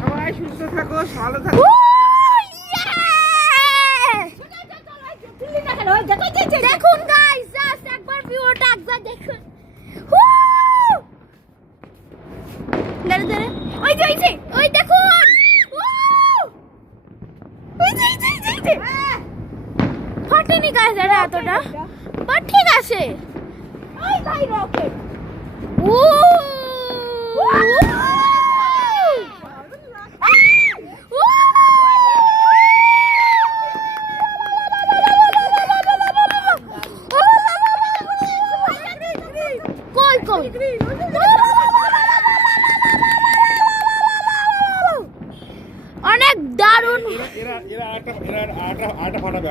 সবাই সুস্থ থাকো, ভালো থাকো। দেখুন গাইস, জাস্ট একবার ভিউটা একবার দেখুন। দাঁড়া দাঁড়া, ওই যে ওই দেখুন, ওই যে ফাটেনি গাইস এটা এতটা, বাট ঠিক আছে। ওই ভাই রকেট, অনেক দারুণ। এরা আটা ফাটাবে।